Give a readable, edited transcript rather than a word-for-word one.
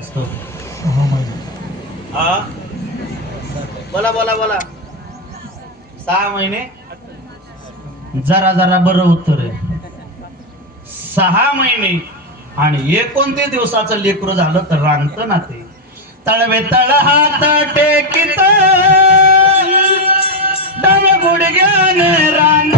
असतो. हा बोला बोला बोला 6 महिने जरा जरा बरं उत्तर आहे. 6 महिने आणि 29 दिवसाचं लेकरू झालं तर रांगत ना ते तळवे तळ हात टेकित डब गुडघ्याने रांग